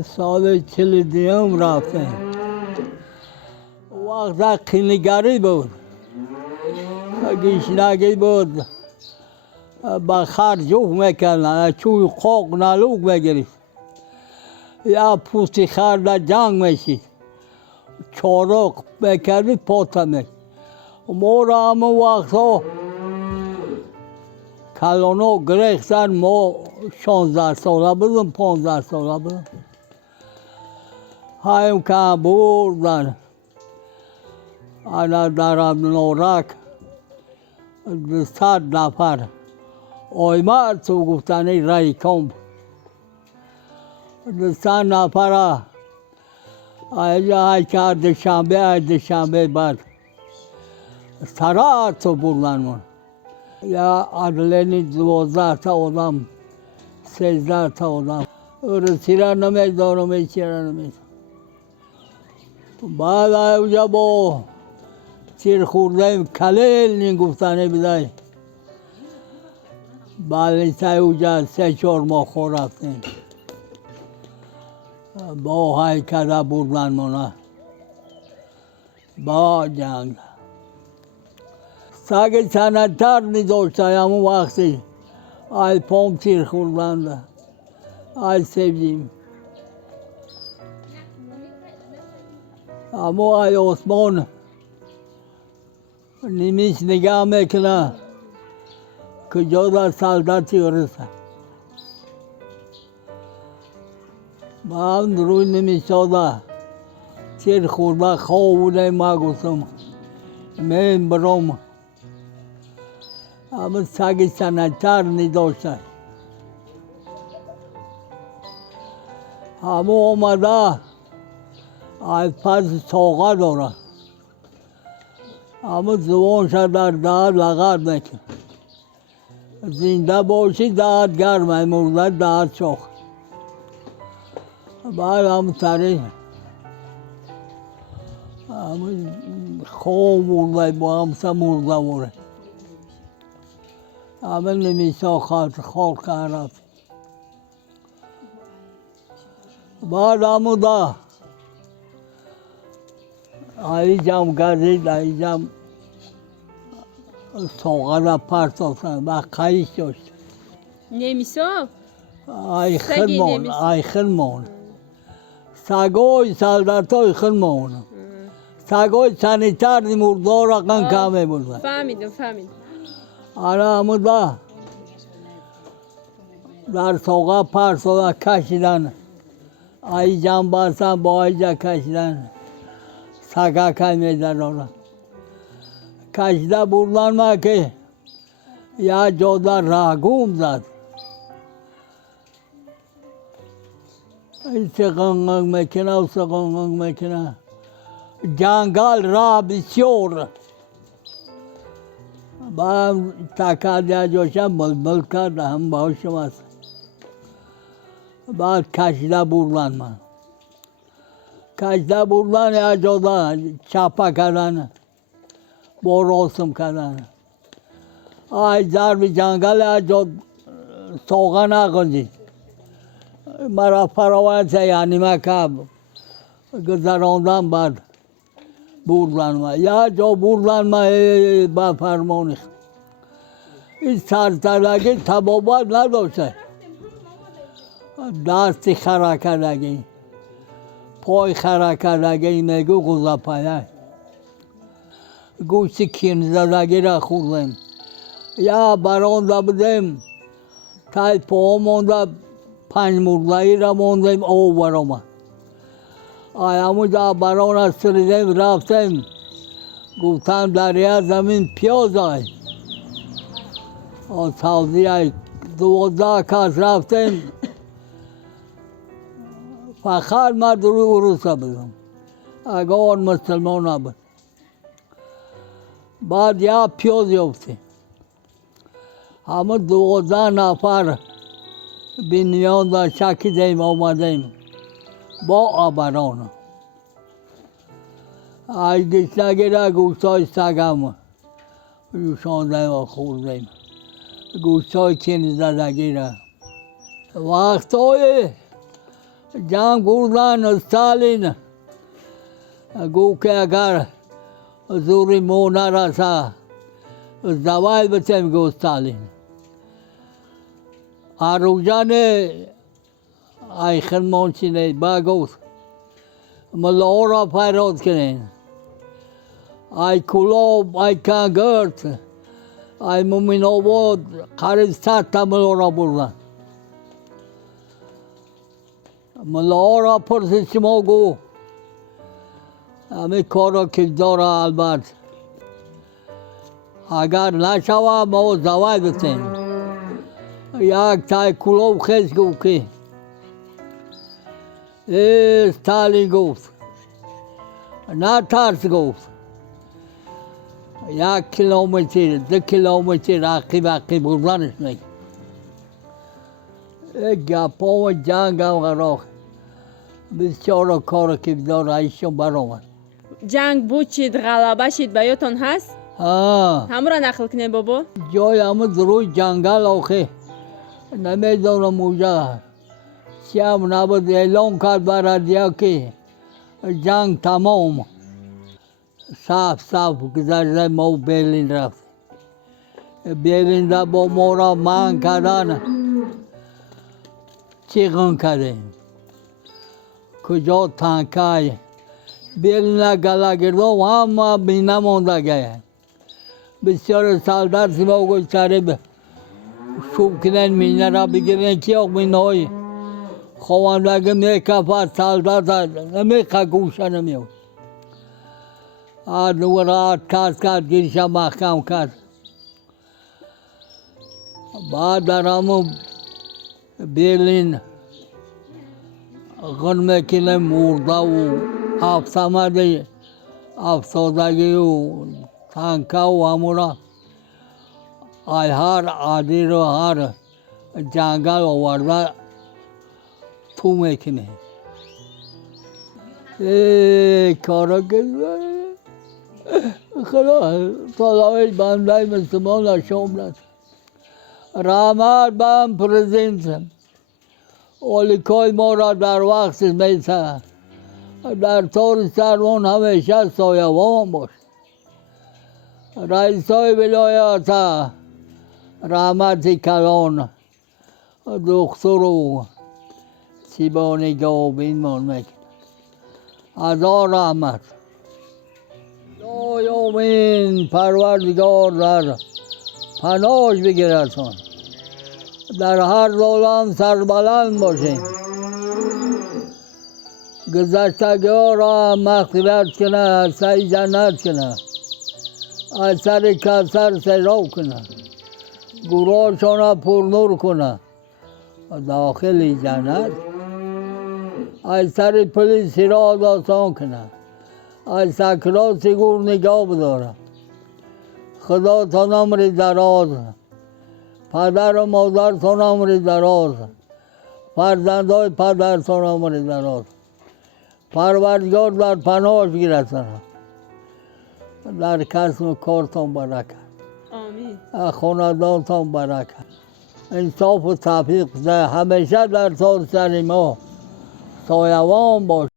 سال 42 رفتیم. وقت خیلیگری بود، گیشنگی بود، با خر جوخ میکردن، چوی خوک نلوک بگیرید، یا پوستی خر در جنگ میشید، چارق میکردید پاتا میشید. ما را همون وقتا کلانو گریختن، ما 16 ساله بودم، 15 ساله بودم. هایم که بردن انا در نورک 100 نفر آیمد تو گفتنی رای کم 100 نفر اینجا که دوشنبه بعد سرا تو بردن من. یا عدلینی 12 تا آدم 13 تا آدم رسیده نمیدارم ایچیره نمیدارم. بعد اونجا با تیر خوردیم کلیل گفتنی بدهی بالیسه اونجا 3-4 ماه خور رفتیم با های کده بردن منه با جنگ. سگ سندتر نداشته همون وقتی ای پام تیر خوردند ای سبزیم اما ای عثمان نیمیش نگاه میکنه کجا در سلطنتی رسه. من روی نمیشاده تیر خورده خواه بوده ما گفتم من برام اما سگ سندتر نداشته اما آمده ای پس ساقه داره اما زبانش در دهد لغت میکن زنده باشی دهد گرمه مرده دهد چاق. بعد هم سریع خواه مرده با همسه مرده بوده همه نمیسا خال کرد. بعد همو ده ایجام گردید ایجام ساقه را پرتافتن و قیش داشت نمیسا؟ ای خرمون سگای سلدرتای خرمون سگای سنیتر مردار رقم کمه بودن. فهمیدم. آره همو ده در ساقه پرتافتن کشیدن ایجام بستن با ایجا کشیدن سگه کمی در کشیده بردن ما که یا جاده راگوم زد این چه غنگ میکنه و چه غنگ میکنه جنگل را بسیار با هم تکرد یا جاشم بلبل کرد هم باشم است. بعد کشیده بردن من کشیده بردن یا جاده چپه کردن با راسم کردن ای ضرب جنگل یا جاده ساقه نگذید مرا فراوانت یعنی مکب گذراندم بعد بردن ما یا جا بردن ما با فرمانش این سرسرگی تبابت نداشته دستی خرا کردگی پای خرا کردگی میگو گوزپایه گوشت کین زدگی را خوردیم یا برانده بودیم تای پا مانده 5 مردهی را ماندیم او برامد همون جا بران سریدیم رفتیم گفتم دریا زمین پیاز های سبزی های 12 کس رفتیم فقط من روی عروسه بودم اگر آن مسلمان نبود. بعد یا پیاز یافتیم همه 12 نفر بینیان در شکیدیم آمدیم با آبران ای گشنگی را گوشتای سگم جوشاندیم و خوردیم گوشتای کین زدگی را وقتای جنگ بردن استالین گو که اگر زوری مو نرسه زوال بتیم گو استالین آروجان ای خرمانچی نه با گوست ملو را پیراد کنین ای کلاب ای کنگرد ای مومین آباد قریب 100 تا ملو را بردن ملو را پرسید شما گو همه کارا که داره البته اگر نشوه ما زوال بتیم یک تای کلاب خیز گو که استالین گفت نه ترس گفت 1 کیلومتر 2 کیلومتر عقیب بردنش میگه گپا و جنگ هم قرار بسیار کار که داره ایشون برآمد جنگ بود چید غلبه شید به یادتان هست؟ همه را نقل کنه بابا جای همه دروی جنگل آخه نمیدونم اونجا چی هم نبود اعلام کرد بر رادیو که جنگ تمام صف گذشته ما برلین رفت برلین را با ما را من کردن چیغن کردیم کجا تنکای برلین گله گردم همه بی نمانده گه بسیار سالدار سیما گوش سره شوب کنن مینه را بگیرن چی اق مینه خواندگی میکفت سالدار نمیخواه گوشه نمیود نورات کرد گیرش محکم کرد بعد در همون برلین غن میکنه مرده و افسردگی و تنکه و همورا ای هر عادی رو هر جنگل آورده تو میکنه کارا که خدا طالعه بنده مسلمان نشون داد رحمت بهم پرزنت اولیکای ما را در وقت میسه در طور سرمان همیشه سایوان باش رئیسای ولایت رحمت کلان دکتر و سیبانی گابین من میکنه هزار رحمت دایمین پروردگار در پناهش بگیرتان در هر دولم سربلند باشین گذشتگی ها را مغفرت کنه سعی جنت کنه از سر کسر سیراب کنه گروهشان را پرنور کنه داخل جنت از سر پلیس را داستان کنه از سکرات سیگور نگاه بداره خدا تان عمر دراز پدر و مادر تان عمر دراز فرزندای پدر تان عمر دراز پروردگار در پناهش گیرتن در کسب و کارتان برکت آمین خاندانتان برکت انصاف و توفیق همیشه در سر ما سایوان باش